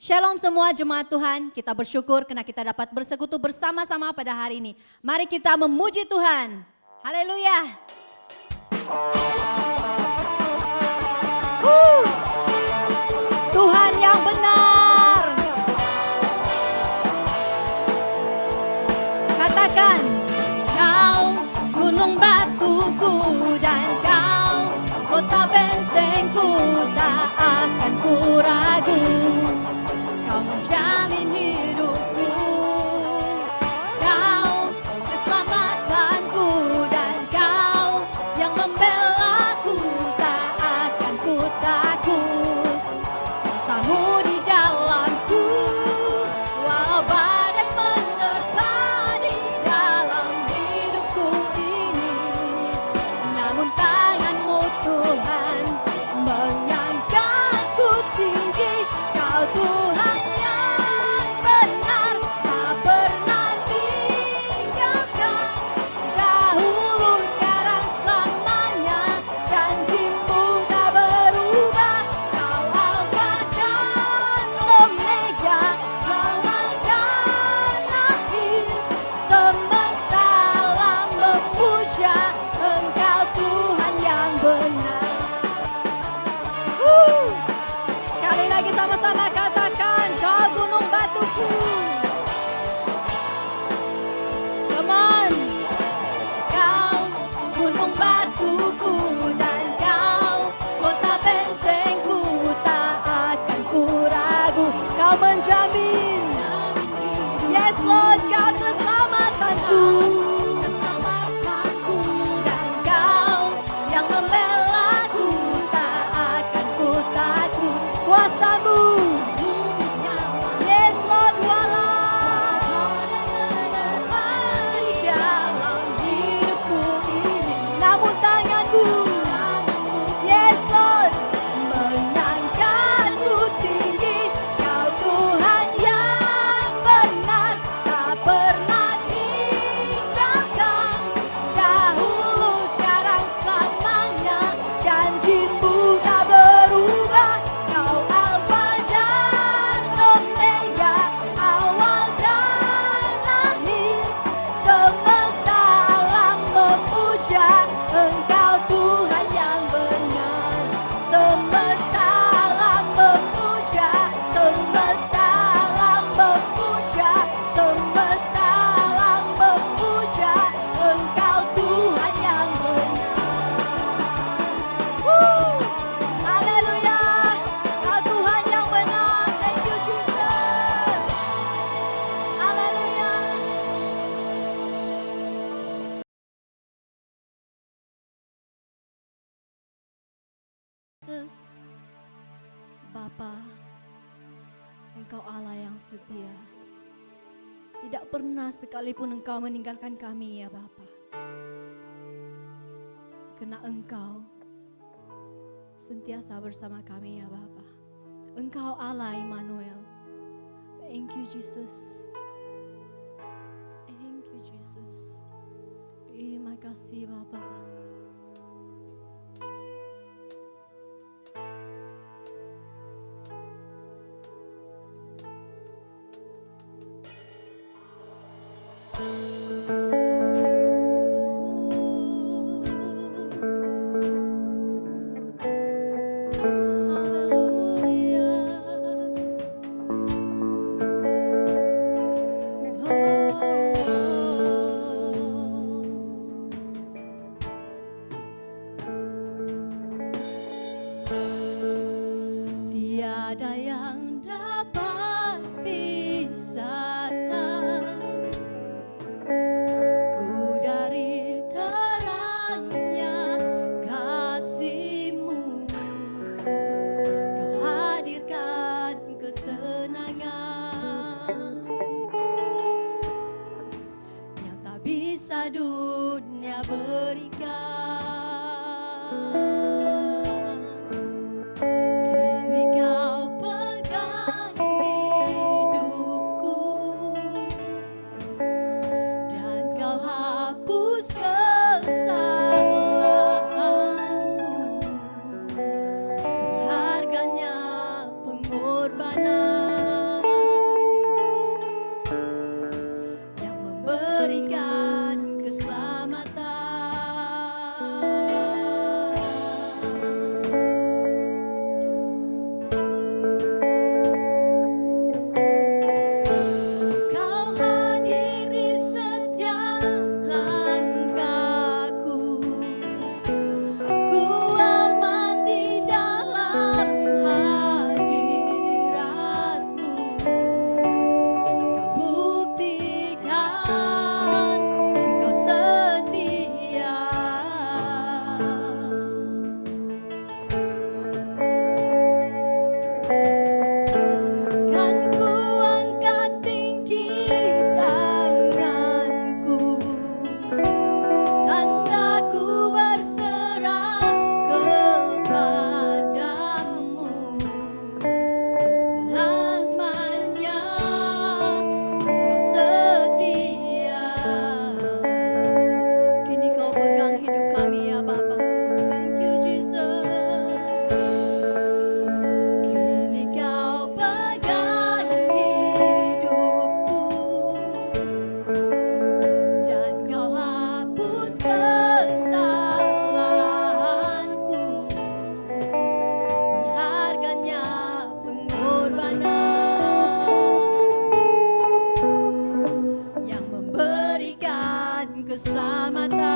Shalom semua jemaat Tuhan, kita bersyukur karena kita dapat bersekutu bersama-sama pada hari ini. Mari kita memuji Tuhan. Haleluya. Tuhan yang benar. Katakan, kau gunung batuku dan kau kota bentengku, tak akan ku ragu. Kau menjamin hidupku, kau keselamatanku dan kau yang membelaku, tak akan ku takut. Bersamamu di dalamku, walau badai menerpa di dalam hidupku ini, namun tanganmu Tuhan mengangkatku tinggi. Kau Tuhan yang benar, tak pernah tinggalkan. Dahulu, sekarang, selamanya, janjimu tak berubah. Kau Alfa dan Omega, awal dan akhir. Semesta alam memuja Engkau Tuhan yang benar. Sekali lagi sama-sama katakan, kau gunung batuku. Come on. Kau gunung batuku dan kau kota bentengku, tak akan ku ragu. Kau menjamin, yes Lord, kau keselamatanku. Dan kau yang membelaku, tak akan ku takut. Kuasamu, yes Lord, walau di dalam hidupku ini, namun tanganmu, yes Lord, mengangkatku tinggi. Kau Tuhan yang benar, tak pernah tinggalkan. Dahulu, sekarang, selamanya, janjimu tak berubah. Kau Alfa dan Omega, awal dan akhir. Semesta alam memuja Engkau Tuhan yang benar. Semesta alam memuja, semesta alam memuja, semesta alam memuja Engkau Tuhan yang benar. Haleluya, Kau Tuhan yang benar. Thank you Jesus. Haleluya. Yesus, Bapa, Engkau Allah yang setia. Tidak pernah sekalipun Engkau meninggalkan kami ya Bapa. Karena Engkau sentiasa bersama kami ya Bapa. Engkau Allah Immanuel. Thank you Jesus. Thank you Jesus. Terima kasih Bapa. Tiada yang dapat pisahkan ku dari terangnya kasih-Mu. Kau hadirkan ketenangan yang tak bisa dunia berikan. Kini Kau pegang Iya Bapa. Thank you Jesus. Kini kau pegang hidupku dan kau hapus kesalahanku. Berharganya pengorbanan yang memberikan keselamatan.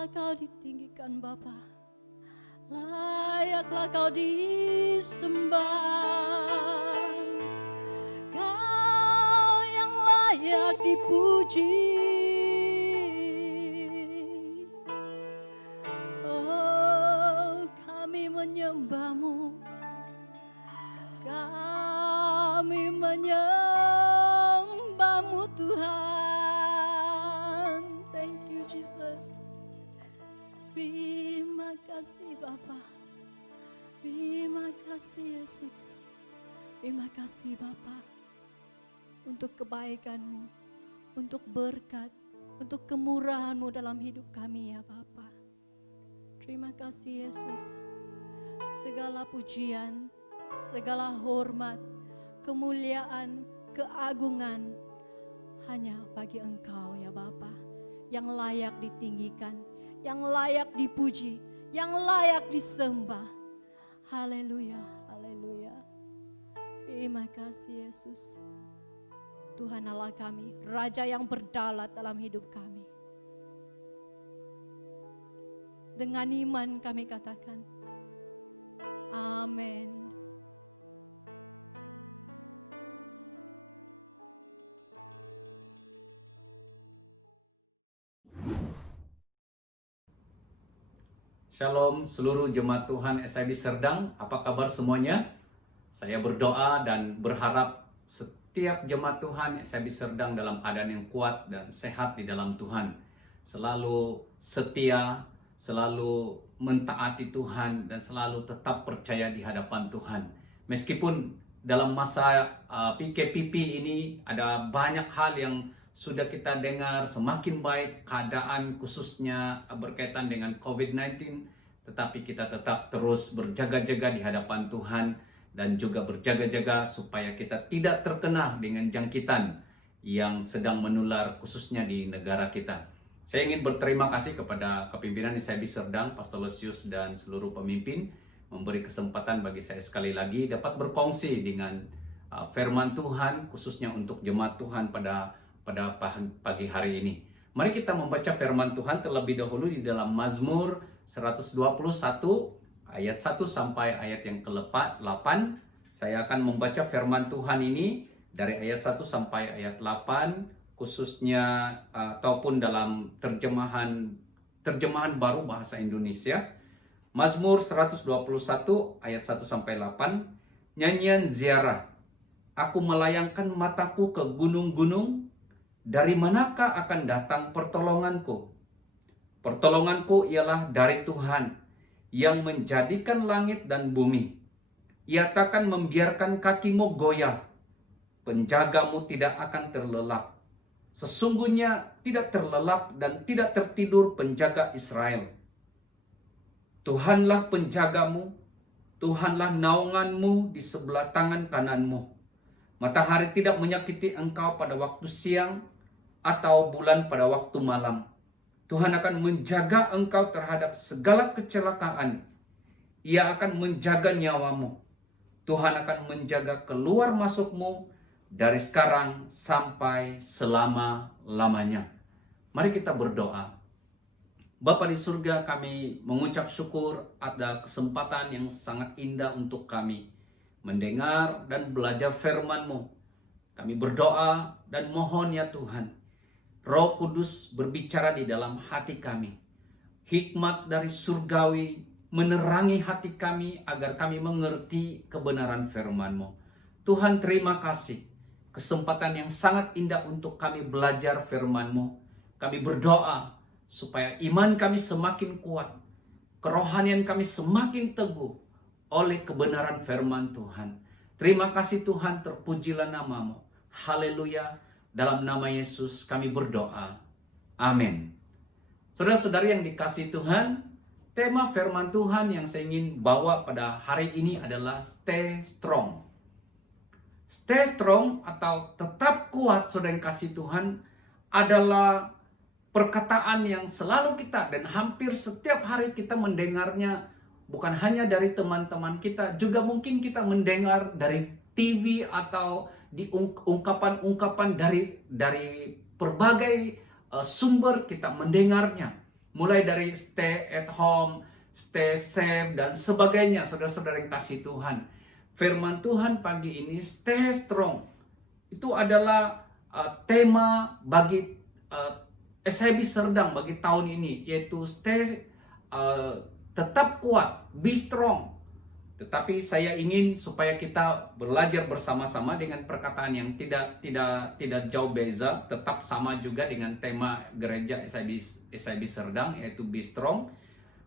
Kau ditinggikan Bapa, layaklah Kau disembah. Kau yang layak dipuji. Oh, kami menyembah-Mu, kami menyembah-Mu Tuhan. Thank you Jesus. Terima kasih Bapa. Terima kasih Yesus. Terima kasih Bapa untuk kebaikan-Mu, untuk berkat, untuk kemurahan-Mu dalam hidup kami ya Bapa. Terima kasih Yesus. Segala pujian, segala hormat, kemuliaan, keagungan hanya bagi Engkau ya Bapa, yang layak ditinggikan, yang layak dipuji, yang layak disembah. Haleluya, haleluya. Terima kasih Yesus. Tuhan Allah kami, Raja yang berdaulat dalam hidup kami. Dengan iman kami katakan, amin. Shalom seluruh jemaat Tuhan SIB Serdang, apa kabar semuanya? Saya berdoa dan berharap setiap jemaat Tuhan SIB Serdang dalam keadaan yang kuat dan sehat di dalam Tuhan. Selalu setia, selalu mentaati Tuhan, dan selalu tetap percaya di hadapan Tuhan. Meskipun dalam masa PKPP ini ada banyak hal yang sudah kita dengar semakin baik keadaan khususnya berkaitan dengan COVID-19, tetapi kita tetap terus berjaga-jaga di hadapan Tuhan dan juga berjaga-jaga supaya kita tidak terkena dengan jangkitan yang sedang menular khususnya di negara kita. Saya ingin berterima kasih kepada kepimpinan SIB Serdang, Pastor Lesius dan seluruh pemimpin memberi kesempatan bagi saya sekali lagi dapat berkongsi dengan firman Tuhan khususnya untuk jemaat Tuhan pada pagi hari ini. Mari kita membaca firman Tuhan terlebih dahulu di dalam Mazmur 121 ayat 1 sampai ayat yang ke-8. Saya akan membaca firman Tuhan ini dari ayat 1 sampai ayat 8 khususnya ataupun dalam terjemahan baru bahasa Indonesia. Mazmur 121 ayat 1 sampai 8. Nyanyian ziarah. Aku melayangkan mataku ke gunung-gunung. Dari manakah akan datang pertolonganku? Pertolonganku ialah dari Tuhan yang menjadikan langit dan bumi. Ia takkan membiarkan kakimu goyah. Penjagamu tidak akan terlelap. Sesungguhnya tidak terlelap dan tidak tertidur penjaga Israel. Tuhanlah penjagamu, Tuhanlah naunganmu di sebelah tangan kananmu. Matahari tidak menyakiti engkau pada waktu siang, atau bulan pada waktu malam. Tuhan akan menjaga engkau terhadap segala kecelakaan. Ia akan menjaga nyawamu. Tuhan akan menjaga keluar masukmu dari sekarang sampai selama-lamanya. Mari kita berdoa. Bapa di surga, kami mengucap syukur ada kesempatan yang sangat indah untuk kami mendengar dan belajar firman-Mu. Kami berdoa dan mohon ya Tuhan, Roh Kudus berbicara di dalam hati kami. Hikmat dari surgawi menerangi hati kami agar kami mengerti kebenaran firman-Mu. Tuhan, terima kasih. Kesempatan yang sangat indah untuk kami belajar firman-Mu. Kami berdoa supaya iman kami semakin kuat, kerohanian kami semakin teguh oleh kebenaran firman Tuhan. Terima kasih Tuhan, terpujilah nama-Mu. Haleluya. Dalam nama Yesus kami berdoa. Amin. Saudara-saudari yang dikasihi Tuhan, tema firman Tuhan yang saya ingin bawa pada hari ini adalah stay strong. Stay strong atau tetap kuat, saudara yang kasih Tuhan, adalah perkataan yang selalu kita dan hampir setiap hari kita mendengarnya, bukan hanya dari teman-teman kita, juga mungkin kita mendengar dari TV atau di ungkapan-ungkapan dari berbagai sumber kita mendengarnya. mulai dari stay at home, stay safe, dan sebagainya. Saudara-saudara yang kasih Tuhan, firman Tuhan pagi ini, stay strong, itu adalah tema bagi SIB Serdang bagi tahun ini, yaitu tetap kuat, be strong. Tetapi saya ingin supaya kita belajar bersama-sama dengan perkataan yang tidak jauh beza, tetap sama juga dengan tema gereja SIB Serdang, yaitu be strong.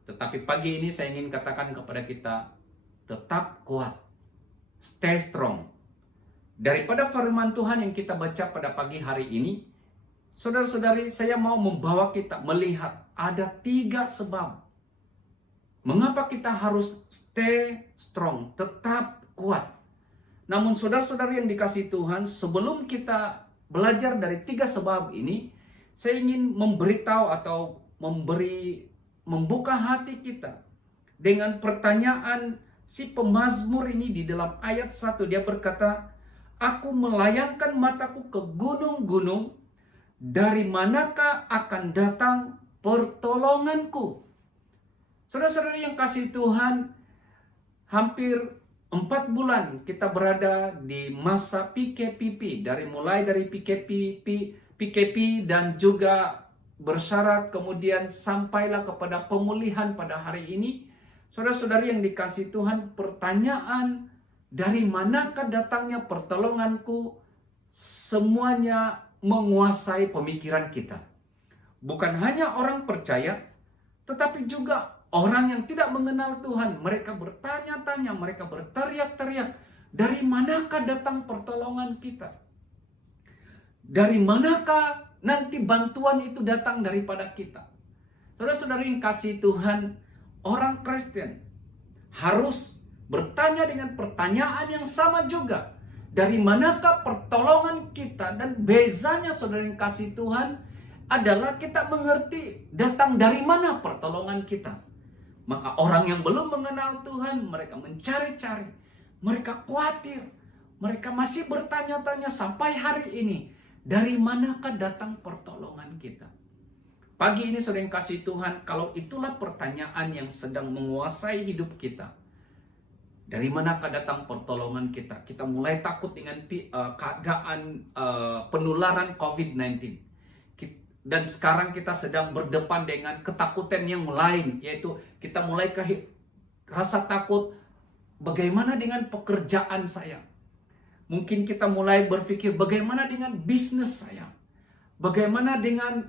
Tetapi pagi ini saya ingin katakan kepada kita, tetap kuat, stay strong. Daripada firman Tuhan yang kita baca pada pagi hari ini, saudara-saudari, saya mau membawa kita melihat ada 3 sebab mengapa kita harus stay strong, tetap kuat. Namun saudara-saudari yang dikasihi Tuhan, sebelum kita belajar dari 3 sebab ini, saya ingin memberitahu atau membuka hati kita dengan pertanyaan si pemazmur ini di dalam ayat 1. Dia berkata, aku melayangkan mataku ke gunung-gunung, dari manakah akan datang pertolonganku? Saudara-saudara yang kasih Tuhan, hampir 4 bulan kita berada di masa PKPP, mulai dari PKP dan juga bersyarat, kemudian sampailah kepada pemulihan pada hari ini. Saudara-saudari yang dikasih Tuhan, pertanyaan dari manakah datangnya pertolonganku, semuanya menguasai pemikiran kita. Bukan hanya orang percaya, tetapi juga orang yang tidak mengenal Tuhan. Mereka bertanya-tanya, mereka berteriak-teriak, dari manakah datang pertolongan kita? Dari manakah nanti bantuan itu datang daripada kita? Saudara-saudari yang kasih Tuhan, orang Kristen harus bertanya dengan pertanyaan yang sama juga. Dari manakah pertolongan kita? Dan bezanya saudara yang kasih Tuhan adalah kita mengerti datang dari mana pertolongan kita. Maka orang yang belum mengenal Tuhan, mereka mencari-cari, mereka khawatir, mereka masih bertanya-tanya sampai hari ini, dari manakah datang pertolongan kita? Pagi ini saudara yang kasih Tuhan, kalau itulah pertanyaan yang sedang menguasai hidup kita, dari manakah datang pertolongan kita? Kita mulai takut dengan keadaan penularan COVID-19. Dan sekarang kita sedang berdepan dengan ketakutan yang lain, yaitu kita mulai rasa takut, bagaimana dengan pekerjaan saya? Mungkin kita mulai berpikir, bagaimana dengan bisnis saya? Bagaimana dengan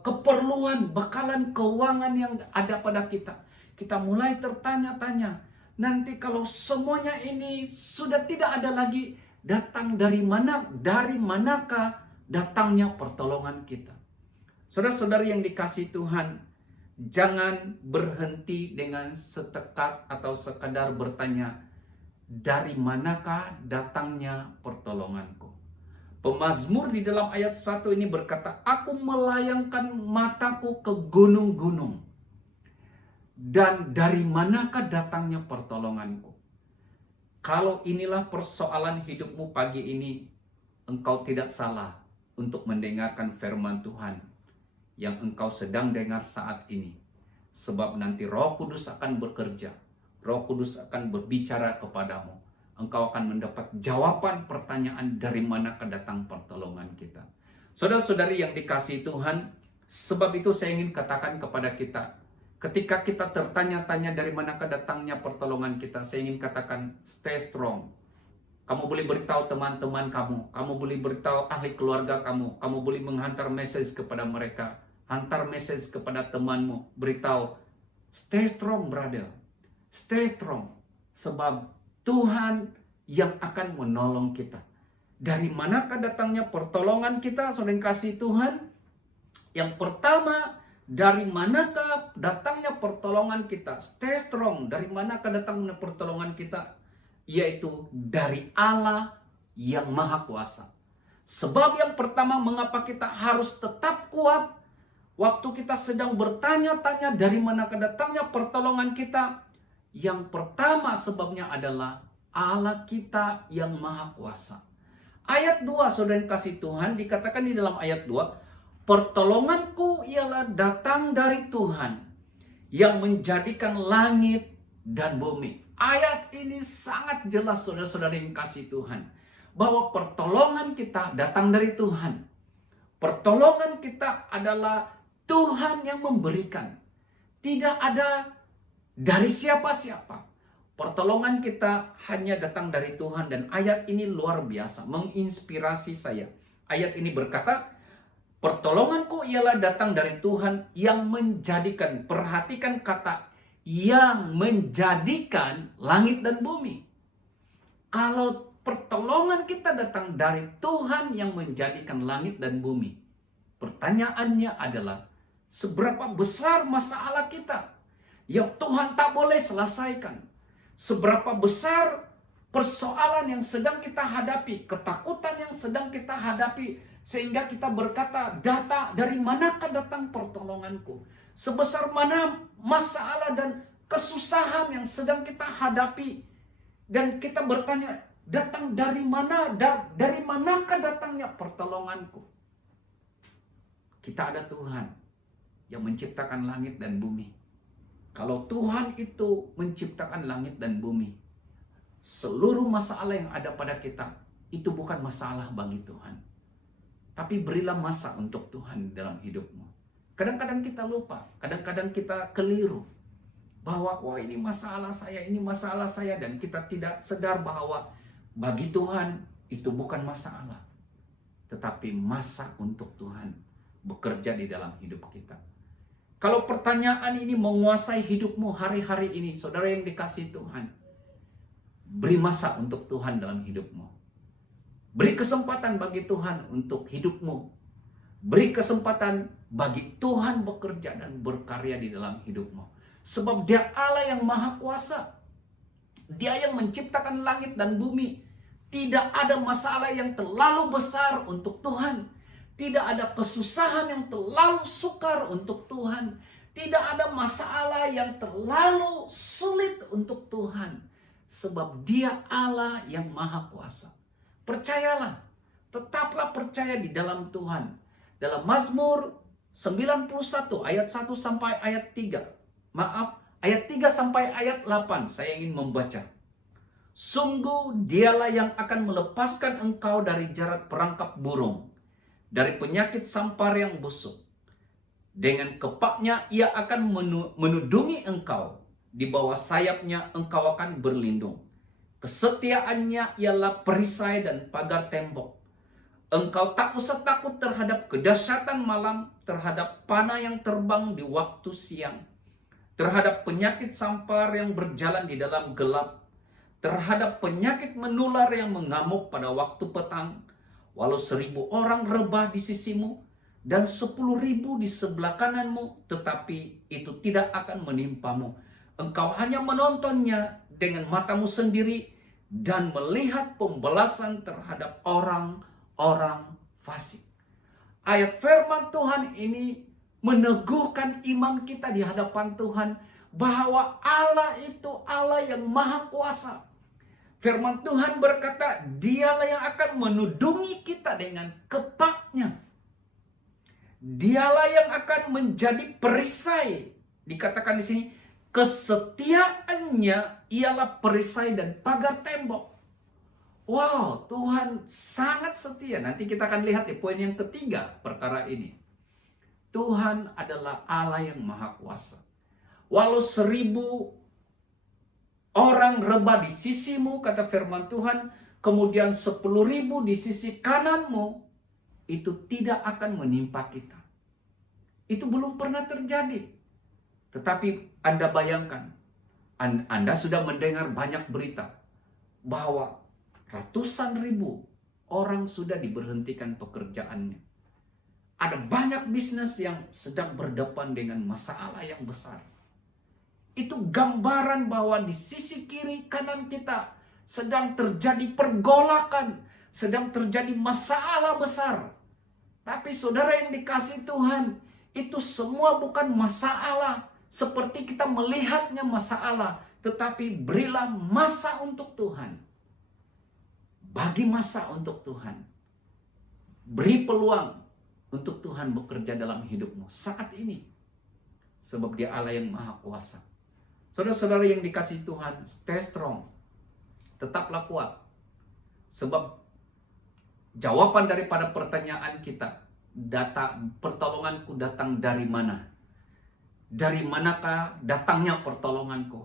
keperluan, bekalan keuangan yang ada pada kita? Kita mulai tertanya-tanya, nanti kalau semuanya ini sudah tidak ada lagi, datang dari manakah datangnya pertolongan kita? Saudara-saudari yang dikasih Tuhan, jangan berhenti dengan setekat atau sekadar bertanya, dari manakah datangnya pertolonganku? Pemazmur di dalam ayat 1 ini berkata, aku melayangkan mataku ke gunung-gunung, dan dari manakah datangnya pertolonganku? Kalau inilah persoalan hidupmu pagi ini, engkau tidak salah untuk mendengarkan firman Tuhan yang engkau sedang dengar saat ini. Sebab nanti Roh Kudus akan bekerja, Roh Kudus akan berbicara kepadamu. Engkau akan mendapat jawaban pertanyaan dari manakah datang pertolongan kita. Saudara-saudari yang dikasihi Tuhan, sebab itu saya ingin katakan kepada kita, ketika kita tertanya-tanya dari manakah datangnya pertolongan kita, saya ingin katakan, stay strong. Kamu boleh beritahu teman-teman kamu boleh beritahu ahli keluarga kamu boleh menghantar message kepada mereka, hantar message kepada temanmu, beritahu, stay strong brother, stay strong, sebab Tuhan yang akan menolong kita. Dari manakah datangnya pertolongan kita, saudara yang kasih Tuhan? Yang pertama, dari manakah datangnya pertolongan kita? Stay strong, dari manakah datangnya pertolongan kita? Yaitu dari Allah yang Maha Kuasa. Sebab yang pertama, mengapa kita harus tetap kuat waktu kita sedang bertanya-tanya dari manakah datangnya pertolongan kita? Yang pertama sebabnya adalah Allah kita yang Maha Kuasa. Ayat 2, saudara yang kasih Tuhan, dikatakan di dalam ayat 2, Pertolonganku ialah datang dari Tuhan yang menjadikan langit dan bumi. Ayat ini sangat jelas saudara-saudara yang kasih Tuhan, bahwa pertolongan kita datang dari Tuhan. Pertolongan kita adalah Tuhan yang memberikan. Tidak ada dari siapa-siapa. Pertolongan kita hanya datang dari Tuhan, dan ayat ini luar biasa, menginspirasi saya. Ayat ini berkata, pertolonganku ialah datang dari Tuhan yang menjadikan, perhatikan kata yang menjadikan langit dan bumi. Kalau pertolongan kita datang dari Tuhan yang menjadikan langit dan bumi, pertanyaannya adalah, seberapa besar masalah kita yang Tuhan tak boleh selesaikan? Seberapa besar persoalan yang sedang kita hadapi, ketakutan yang sedang kita hadapi, sehingga kita berkata, dari manakah datang pertolonganku? Sebesar mana masalah dan kesusahan yang sedang kita hadapi, dan kita bertanya, datang dari mana? Dari manakah datangnya pertolonganku? Kita ada Tuhan yang menciptakan langit dan bumi. Kalau Tuhan itu menciptakan langit dan bumi, seluruh masalah yang ada pada kita itu bukan masalah bagi Tuhan. Tapi berilah masa untuk Tuhan dalam hidupmu. Kadang-kadang kita lupa, kadang-kadang kita keliru bahwa wah ini masalah saya, dan kita tidak sadar bahwa bagi Tuhan itu bukan masalah, tetapi masa untuk Tuhan bekerja di dalam hidup kita. Kalau pertanyaan ini menguasai hidupmu hari-hari ini, saudara yang dikasihi Tuhan, beri masa untuk Tuhan dalam hidupmu. Beri kesempatan bagi Tuhan untuk hidupmu. Beri kesempatan bagi Tuhan bekerja dan berkarya di dalam hidupmu. Sebab Dia Allah yang Maha Kuasa. Dia yang menciptakan langit dan bumi. Tidak ada masalah yang terlalu besar untuk Tuhan. Tidak ada kesusahan yang terlalu sukar untuk Tuhan. Tidak ada masalah yang terlalu sulit untuk Tuhan. Sebab Dia Allah yang Maha Kuasa. Percayalah, tetaplah percaya di dalam Tuhan. Dalam Mazmur 91 ayat 1 sampai ayat 3. Ayat 3 sampai ayat 8 saya ingin membaca. Sungguh Dialah yang akan melepaskan engkau dari jerat perangkap burung, dari penyakit sampar yang busuk. Dengan kepaknya Ia akan menudungi engkau, di bawah sayapnya engkau akan berlindung. Kesetiaannya ialah perisai dan pagar tembok. Engkau tak usah takut terhadap kedahsyatan malam, terhadap panah yang terbang di waktu siang, terhadap penyakit sampar yang berjalan di dalam gelap, terhadap penyakit menular yang mengamuk pada waktu petang. Walau 1000 orang rebah di sisimu dan 10.000 di sebelah kananmu, tetapi itu tidak akan menimpamu. Engkau hanya menontonnya dengan matamu sendiri dan melihat pembalasan terhadap orang-orang fasik. Ayat firman Tuhan ini meneguhkan iman kita di hadapan Tuhan bahwa Allah itu Allah yang Maha Kuasa. Firman Tuhan berkata, Dialah yang akan menudungi kita dengan kepaknya. Dialah yang akan menjadi perisai. Dikatakan di sini, kesetiaannya ialah perisai dan pagar tembok. Wow, Tuhan sangat setia. Nanti kita akan lihat di poin yang ketiga perkara ini. Tuhan adalah Allah yang Maha Kuasa. Walau 1000 orang rebah di sisimu, kata firman Tuhan, kemudian 10.000 di sisi kananmu, itu tidak akan menimpa kita. Itu belum pernah terjadi. Tetapi Anda bayangkan, Anda sudah mendengar banyak berita bahwa ratusan ribu orang sudah diberhentikan pekerjaannya. Ada banyak bisnis yang sedang berdepan dengan masalah yang besar. Itu gambaran bahwa di sisi kiri kanan kita sedang terjadi pergolakan, sedang terjadi masalah besar. Tapi saudara yang dikasihi Tuhan, itu semua bukan masalah seperti kita melihatnya masalah, tetapi berilah masa untuk Tuhan. Bagi masa untuk Tuhan. Beri peluang. untuk Tuhan bekerja dalam hidupmu saat ini. Sebab Dia Allah yang Maha Kuasa. Saudara-saudara yang dikasihi Tuhan, stay strong. Tetaplah kuat. Sebab jawaban daripada pertanyaan kita, pertolonganku datang dari mana? Dari manakah datangnya pertolonganku?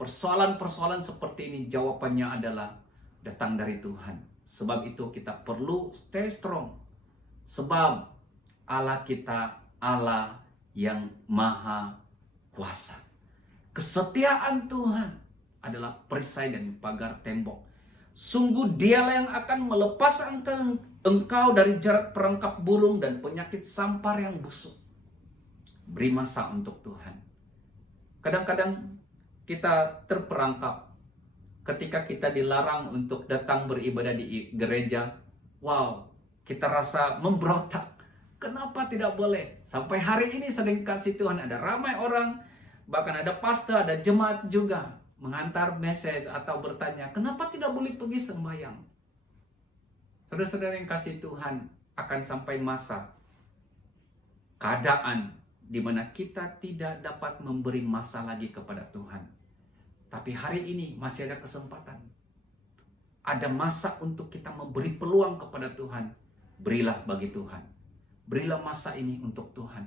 Persoalan-persoalan seperti ini jawabannya adalah datang dari Tuhan. Sebab itu kita perlu stay strong. Sebab Allah kita Allah yang Maha Kuasa. Kesetiaan Tuhan adalah perisai dan pagar tembok. Sungguh Dialah yang akan melepas engkau dari jerat perangkap burung dan penyakit sampar yang busuk. Beri masa untuk Tuhan. Kadang-kadang kita terperangkap ketika kita dilarang untuk datang beribadah di gereja. Wow, kita rasa memberontak. Kenapa tidak boleh? Sampai hari ini sering kasih Tuhan, ada ramai orang, bahkan ada pastor, ada jemaat juga menghantar message atau bertanya, kenapa tidak boleh pergi sembahyang? Saudara-saudara yang kasih Tuhan, akan sampai masa keadaan di mana kita tidak dapat memberi masa lagi kepada Tuhan. Tapi hari ini masih ada kesempatan. Ada masa untuk kita memberi peluang kepada Tuhan. Berilah bagi Tuhan. Berilah masa ini untuk Tuhan.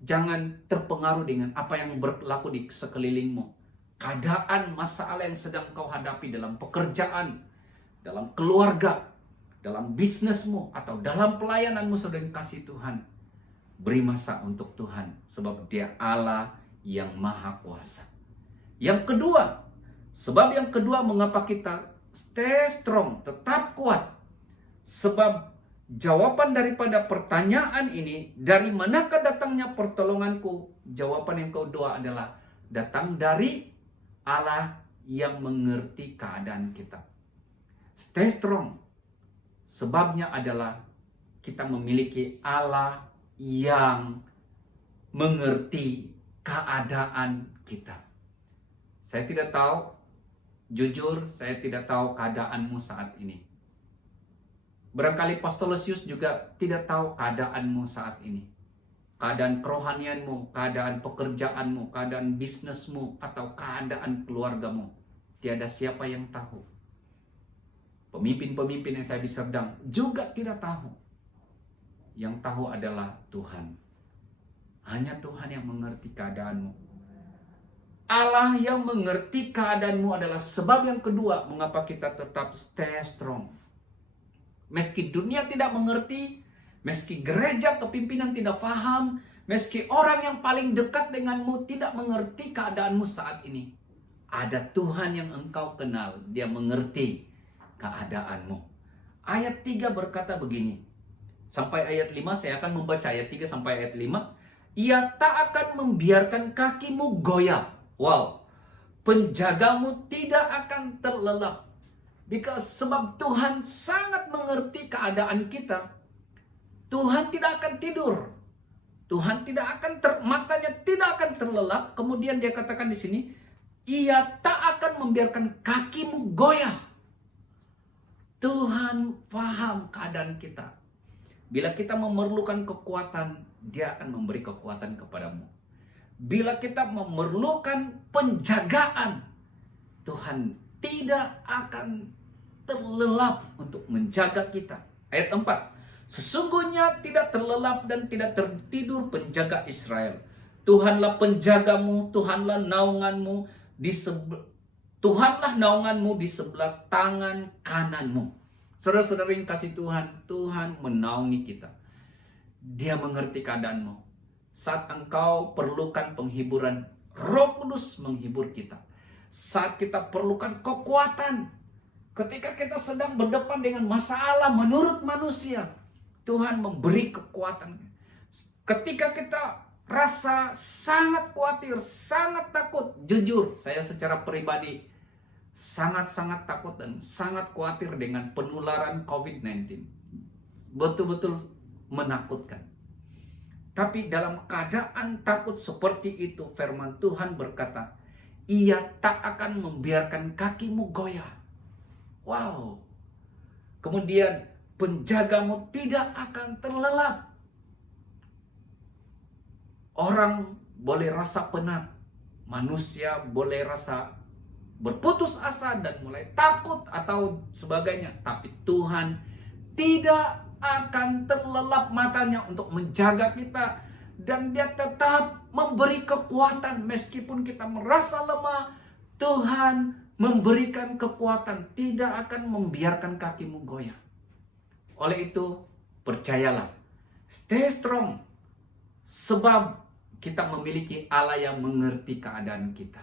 Jangan terpengaruh dengan apa yang berlaku di sekelilingmu. Keadaan masalah yang sedang kau hadapi dalam pekerjaan, dalam keluarga, dalam bisnismu, atau dalam pelayananmu, saudara yang kasih Tuhan. Beri masa untuk Tuhan, sebab Dia Allah yang Maha Kuasa. Yang kedua, sebab yang kedua mengapa kita stay strong, tetap kuat. Sebab jawaban daripada pertanyaan ini, dari manakah datangnya pertolonganku? Jawaban yang kedua adalah datang dari Allah yang mengerti keadaan kita. Stay strong. Sebabnya adalah kita memiliki Allah yang mengerti keadaan kita. Saya tidak tahu, jujur saya tidak tahu keadaanmu saat ini. Barangkali Pastor Lesius juga tidak tahu keadaanmu saat ini. Keadaan kerohanianmu, keadaan pekerjaanmu, keadaan bisnismu, atau keadaan keluargamu. Tiada siapa yang tahu. Pemimpin-pemimpin yang saya diserdang juga tidak tahu. Yang tahu adalah Tuhan. Hanya Tuhan yang mengerti keadaanmu. Allah yang mengerti keadaanmu adalah sebab yang kedua mengapa kita tetap stay strong. Meski dunia tidak mengerti, meski gereja kepimpinan tidak paham, meski orang yang paling dekat denganmu tidak mengerti keadaanmu saat ini, ada Tuhan yang engkau kenal, Dia mengerti keadaanmu. Ayat 3 berkata begini, sampai ayat 5 saya akan membaca ayat 3 sampai ayat 5. Ia tak akan membiarkan kakimu goyah. Wow, penjagamu tidak akan terlelap. Sebab Tuhan sangat mengerti keadaan kita. Tuhan tidak akan tidur. Tuhan tidak akan matanya tidak akan terlelap. Kemudian Dia katakan di sini, Ia tak akan membiarkan kakimu goyah. Tuhan paham keadaan kita. Bila kita memerlukan kekuatan, Dia akan memberi kekuatan kepadamu. Bila kita memerlukan penjagaan, Tuhan tidak akan terlelap untuk menjaga kita. Ayat 4. Sesungguhnya tidak terlelap dan tidak tertidur penjaga Israel. Tuhanlah penjagamu, Tuhanlah naunganmu Tuhanlah naunganmu di sebelah tangan kananmu. Saudara-saudara yang kasih Tuhan, Tuhan menaungi kita. Dia mengerti keadaanmu. Saat engkau perlukan penghiburan, Roh Kudus menghibur kita. Saat kita perlukan kekuatan, ketika kita sedang berdepan dengan masalah menurut manusia, Tuhan memberi kekuatan. Ketika kita rasa sangat khawatir, sangat takut, jujur saya secara pribadi sangat-sangat takut dan sangat khawatir dengan penularan COVID-19. Betul-betul menakutkan. Tapi dalam keadaan takut seperti itu, firman Tuhan berkata, Ia tak akan membiarkan kakimu goyah. Wow. Kemudian penjagamu tidak akan terlelap. Orang boleh rasa penat, manusia boleh rasa berputus asa dan mulai takut atau sebagainya, tapi Tuhan tidak akan terlelap matanya untuk menjaga kita, dan Dia tetap memberi kekuatan meskipun kita merasa lemah. Tuhan memberikan kekuatan, tidak akan membiarkan kakimu goyah. Oleh itu, percayalah, stay strong, sebab kita memiliki Allah yang mengerti keadaan kita.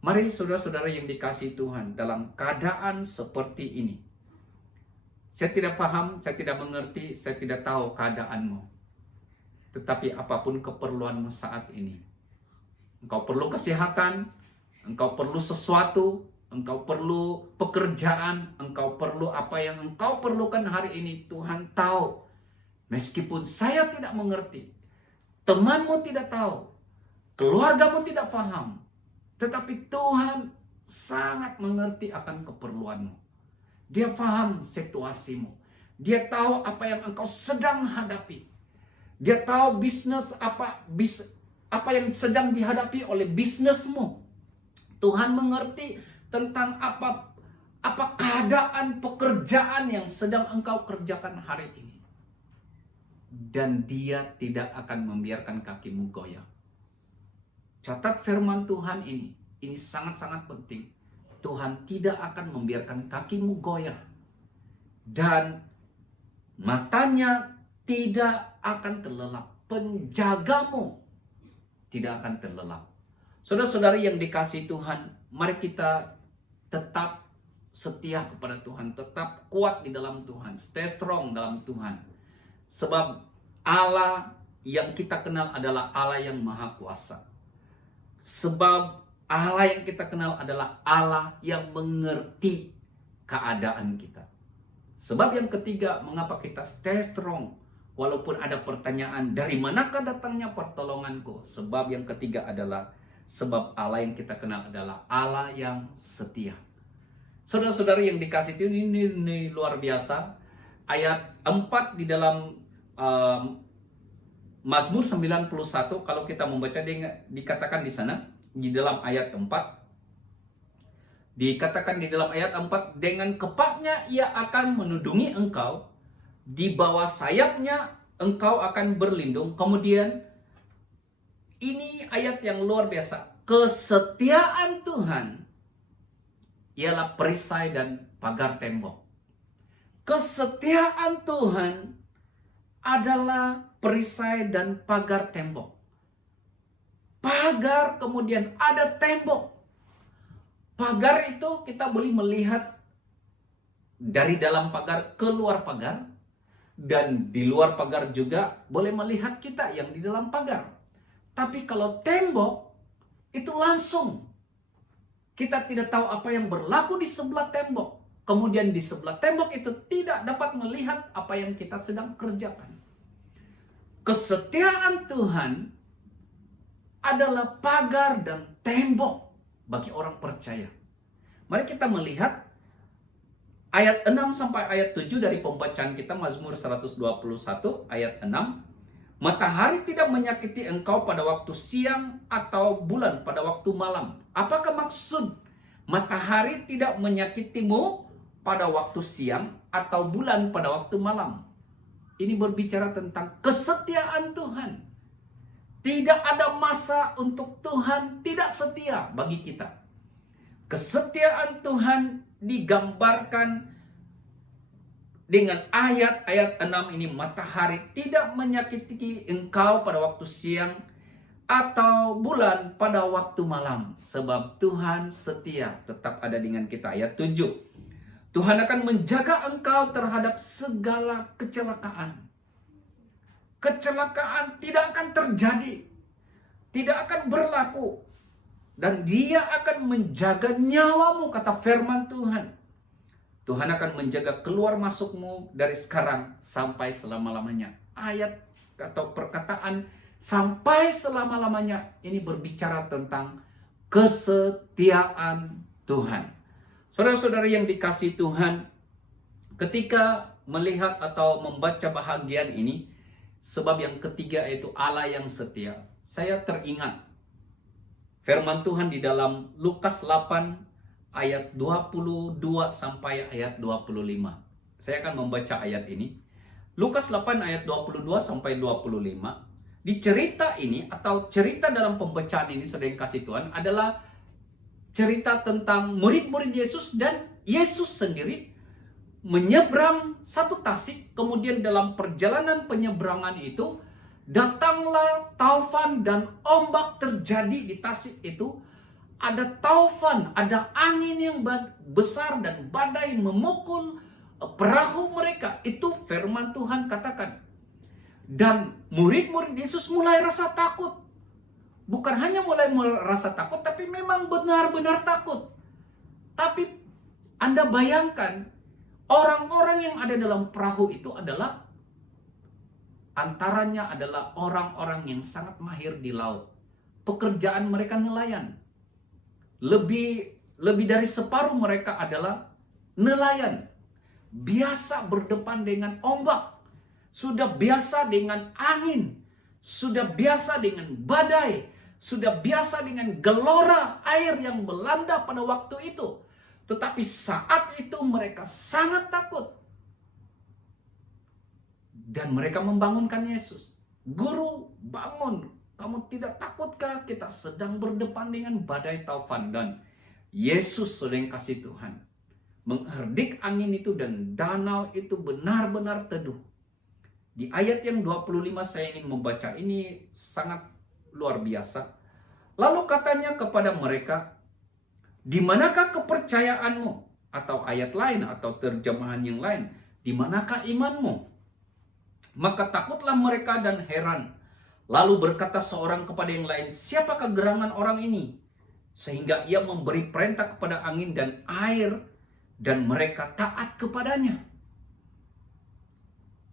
Mari saudara-saudara yang dikasihi Tuhan, dalam keadaan seperti ini, saya tidak paham, saya tidak mengerti, saya tidak tahu keadaanmu. Tetapi apapun keperluanmu saat ini, engkau perlu kesehatan, engkau perlu sesuatu, engkau perlu pekerjaan, engkau perlu apa yang engkau perlukan hari ini, Tuhan tahu. Meskipun saya tidak mengerti, temanmu tidak tahu, keluargamu tidak paham, tetapi Tuhan sangat mengerti akan keperluanmu. Dia paham situasimu. Dia tahu apa yang engkau sedang hadapi. Dia tahu apa yang sedang dihadapi oleh bisnismu. Tuhan mengerti tentang apa keadaan pekerjaan yang sedang engkau kerjakan hari ini. Dan Dia tidak akan membiarkan kakimu goyah. Catat firman Tuhan ini sangat-sangat penting. Tuhan tidak akan membiarkan kakimu goyah, dan matanya tidak akan terlelap. Penjagamu tidak akan terlelap. Saudara-saudari yang dikasihi Tuhan, mari kita tetap setia kepada Tuhan, tetap kuat di dalam Tuhan, stay strong dalam Tuhan. Sebab Allah yang kita kenal adalah Allah yang maha kuasa. Sebab Allah yang kita kenal adalah Allah yang mengerti keadaan kita. Sebab yang ketiga, mengapa kita stay strong walaupun ada pertanyaan, dari manakah datangnya pertolonganku? Sebab yang ketiga adalah sebab Allah yang kita kenal adalah Allah yang setia. Saudara-saudari yang dikasihi Tuhan, ini luar biasa. Ayat 4 di dalam Mazmur 91, kalau kita membaca, dikatakan di sana, di dalam ayat 4, dikatakan di dalam ayat 4, dengan kepaknya ia akan menudungi engkau, di bawah sayapnya engkau akan berlindung. Kemudian ini ayat yang luar biasa. Kesetiaan Tuhan ialah perisai dan pagar tembok. Kesetiaan Tuhan adalah perisai dan pagar tembok. Pagar, kemudian ada tembok. Pagar itu kita boleh melihat dari dalam pagar keluar pagar, dan di luar pagar juga boleh melihat kita yang di dalam pagar. Tapi kalau tembok itu langsung, kita tidak tahu apa yang berlaku di sebelah tembok. Kemudian di sebelah tembok itu tidak dapat melihat apa yang kita sedang kerjakan. Kesetiaan Tuhan adalah pagar dan tembok bagi orang percaya. Mari kita melihat ayat 6 sampai ayat 7 dari pembacaan kita, Mazmur 121 ayat 6. Matahari tidak menyakiti engkau pada waktu siang atau bulan pada waktu malam. Apakah maksud matahari tidak menyakitimu pada waktu siang atau bulan pada waktu malam? Ini berbicara tentang kesetiaan Tuhan. Tidak ada masa untuk Tuhan tidak setia bagi kita. Kesetiaan Tuhan digambarkan dengan ayat-ayat 6 ini. Matahari tidak menyakiti engkau pada waktu siang atau bulan pada waktu malam. Sebab Tuhan setia tetap ada dengan kita. Ayat 7. Tuhan akan menjaga engkau terhadap segala kecelakaan. Kecelakaan tidak akan terjadi, tidak akan berlaku, dan Dia akan menjaga nyawamu, kata firman Tuhan. Tuhan akan menjaga keluar masukmu dari sekarang sampai selama-lamanya. Ayat atau perkataan sampai selama-lamanya ini berbicara tentang kesetiaan Tuhan. Saudara-saudara yang dikasihi Tuhan, ketika melihat atau membaca bahagian ini, sebab yang ketiga yaitu Allah yang setia, saya teringat firman Tuhan di dalam Lukas 8 ayat 22 sampai ayat 25. Saya akan membaca ayat ini. Lukas 8 ayat 22 sampai 25. Di cerita ini atau cerita dalam pembacaan ini, saudara yang kasih Tuhan, adalah cerita tentang murid-murid Yesus dan Yesus sendiri menyeberang satu tasik. Kemudian dalam perjalanan penyeberangan itu datanglah taufan dan ombak terjadi di tasik itu. Ada taufan, ada angin yang besar dan badai memukul perahu mereka. Itu firman Tuhan katakan. Dan murid-murid Yesus mulai rasa takut. Bukan hanya mulai rasa takut, tapi memang benar-benar takut. Tapi Anda bayangkan, orang-orang yang ada dalam perahu itu adalah antaranya adalah orang-orang yang sangat mahir di laut. Pekerjaan mereka nelayan. Lebih dari separuh mereka adalah nelayan. Biasa berdepan dengan ombak. Sudah biasa dengan angin. Sudah biasa dengan badai. Sudah biasa dengan gelora air yang melanda pada waktu itu. Tetapi saat itu mereka sangat takut. Dan mereka membangunkan Yesus. Guru, bangun. Kamu tidak takutkah? Kita sedang berdepan dengan badai taufan. Dan Yesus sering kasih Tuhan mengherdik angin itu dan danau itu benar-benar teduh. Di ayat yang 25 saya ingin membaca ini sangat luar biasa. Lalu katanya kepada mereka, di manakah kepercayaanmu? Atau ayat lain atau terjemahan yang lain, di manakah imanmu? Maka takutlah mereka dan heran. Lalu berkata seorang kepada yang lain, siapakah gerangan orang ini? Sehingga ia memberi perintah kepada angin dan air, dan mereka taat kepadanya.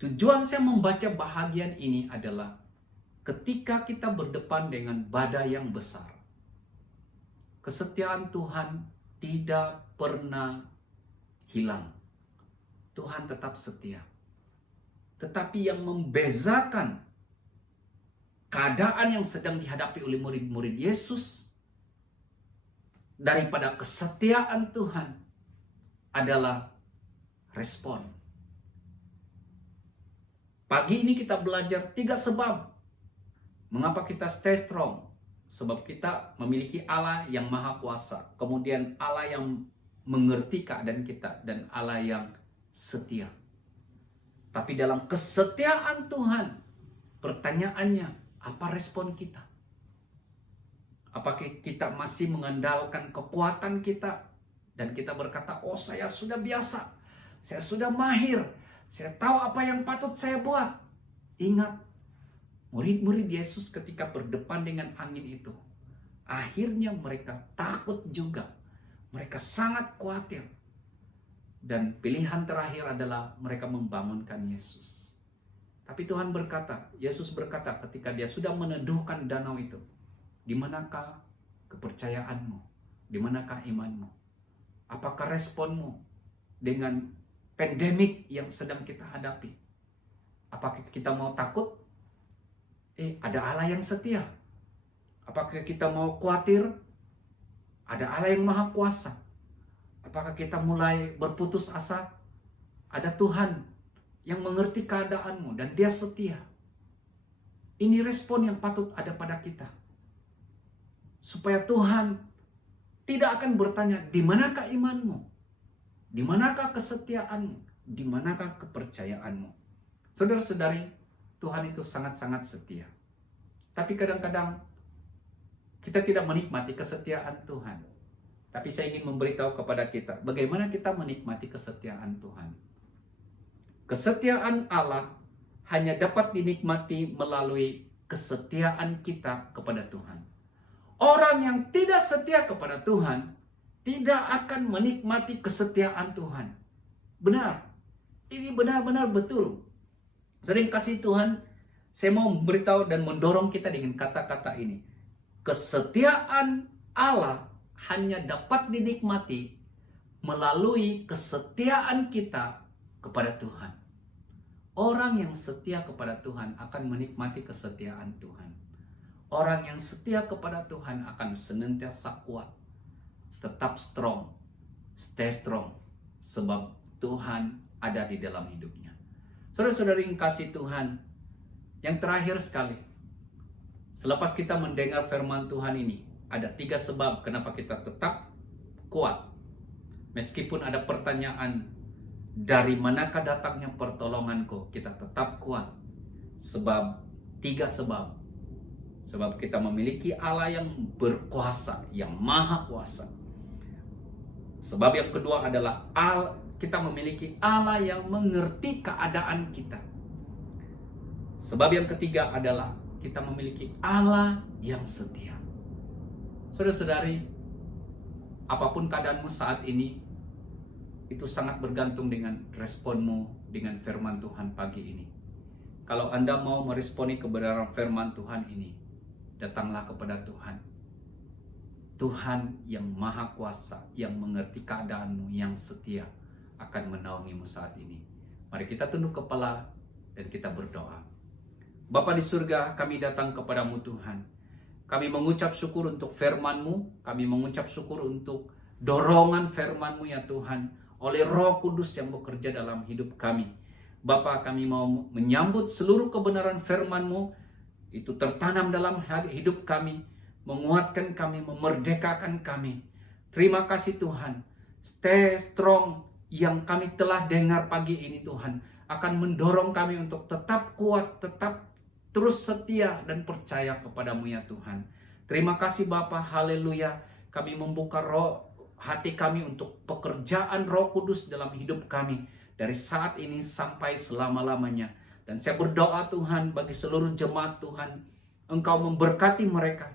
Tujuan saya membaca bahagian ini adalah ketika kita berdepan dengan badai yang besar, kesetiaan Tuhan tidak pernah hilang. Tuhan tetap setia. Tetapi yang membezakan keadaan yang sedang dihadapi oleh murid-murid Yesus daripada kesetiaan Tuhan adalah respon. Pagi ini kita belajar 3 sebab mengapa kita stay strong. Sebab kita memiliki Allah yang maha kuasa. Kemudian Allah yang mengerti keadaan kita. Dan Allah yang setia. Tapi dalam kesetiaan Tuhan, pertanyaannya, apa respon kita? Apakah kita masih mengandalkan kekuatan kita? Dan kita berkata, oh saya sudah biasa. Saya sudah mahir. Saya tahu apa yang patut saya buat. Ingat, murid-murid Yesus ketika berdepan dengan angin itu, akhirnya mereka takut juga. Mereka sangat khawatir. Dan pilihan terakhir adalah mereka membangunkan Yesus. Tapi Tuhan berkata, Yesus berkata ketika dia sudah meneduhkan danau itu, di manakah kepercayaanmu? Di manakah imanmu? Apakah responmu dengan pandemik yang sedang kita hadapi? Apakah kita mau takut? Ada Allah yang setia. Apakah kita mau khawatir? Ada Allah yang maha kuasa. Apakah kita mulai berputus asa? Ada Tuhan yang mengerti keadaanmu dan dia setia. Ini respon yang patut ada pada kita. Supaya Tuhan tidak akan bertanya, di manakah imanmu? Di manakah kesetiaanmu? Di manakah kepercayaanmu? Saudara-saudari, Tuhan itu sangat-sangat setia. Tapi kadang-kadang kita tidak menikmati kesetiaan Tuhan. Tapi saya ingin memberitahu kepada kita, bagaimana kita menikmati kesetiaan Tuhan. Kesetiaan Allah hanya dapat dinikmati melalui kesetiaan kita kepada Tuhan. Orang yang tidak setia kepada Tuhan tidak akan menikmati kesetiaan Tuhan. Benar. Ini benar-benar betul. Sering kasih Tuhan, saya mau memberitahu dan mendorong kita dengan kata-kata ini. Kesetiaan Allah hanya dapat dinikmati melalui kesetiaan kita kepada Tuhan. Orang yang setia kepada Tuhan akan menikmati kesetiaan Tuhan. Orang yang setia kepada Tuhan akan senantiasa kuat, tetap strong, stay strong, sebab Tuhan ada di dalam hidupnya. Saudara-saudari yang kasih Tuhan, yang terakhir sekali, selepas kita mendengar firman Tuhan ini, ada 3 sebab kenapa kita tetap kuat. Meskipun ada pertanyaan, dari manakah datangnya pertolonganku, kita tetap kuat. Sebab 3 sebab. Sebab kita memiliki Allah yang berkuasa, yang maha kuasa. Sebab yang kedua adalah kita memiliki Allah yang mengerti keadaan kita. Sebab yang ketiga adalah kita memiliki Allah yang setia. Saudara-saudari, apapun keadaanmu saat ini, itu sangat bergantung dengan responmu dengan firman Tuhan pagi ini. Kalau Anda mau meresponi kebenaran firman Tuhan ini, datanglah kepada Tuhan. Tuhan yang maha kuasa, yang mengerti keadaanmu, yang setia, akan menaungimu saat ini. Mari kita tunduk kepala dan kita berdoa. Bapa di surga, kami datang kepadamu Tuhan. Kami mengucap syukur untuk firman-Mu, kami mengucap syukur untuk dorongan firman-Mu ya Tuhan, oleh Roh Kudus yang bekerja dalam hidup kami. Bapa, kami mau menyambut seluruh kebenaran firman-Mu, itu tertanam dalam hidup kami, menguatkan kami, memerdekakan kami. Terima kasih Tuhan. Stay strong yang kami telah dengar pagi ini Tuhan, akan mendorong kami untuk tetap kuat, tetap terus setia dan percaya kepadamu ya Tuhan. Terima kasih Bapa, haleluya. Kami membuka hati kami untuk pekerjaan Roh Kudus dalam hidup kami dari saat ini sampai selama-lamanya. Dan saya berdoa Tuhan bagi seluruh jemaat Tuhan, Engkau memberkati mereka,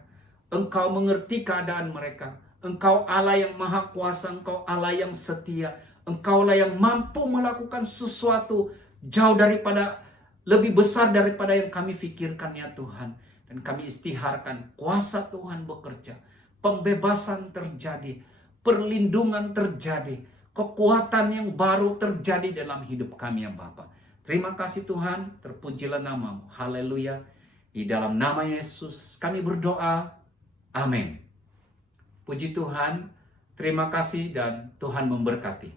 Engkau mengerti keadaan mereka, Engkau Allah yang maha kuasa, Engkau Allah yang setia, Engkaulah yang mampu melakukan sesuatu jauh daripada, lebih besar daripada yang kami pikirkan ya Tuhan. Dan kami istiharkan kuasa Tuhan bekerja, pembebasan terjadi, perlindungan terjadi, kekuatan yang baru terjadi dalam hidup kami ya Bapa. Terima kasih Tuhan, terpujilah nama-Mu. Haleluya. Di dalam nama Yesus kami berdoa. Amin. Puji Tuhan, terima kasih dan Tuhan memberkati.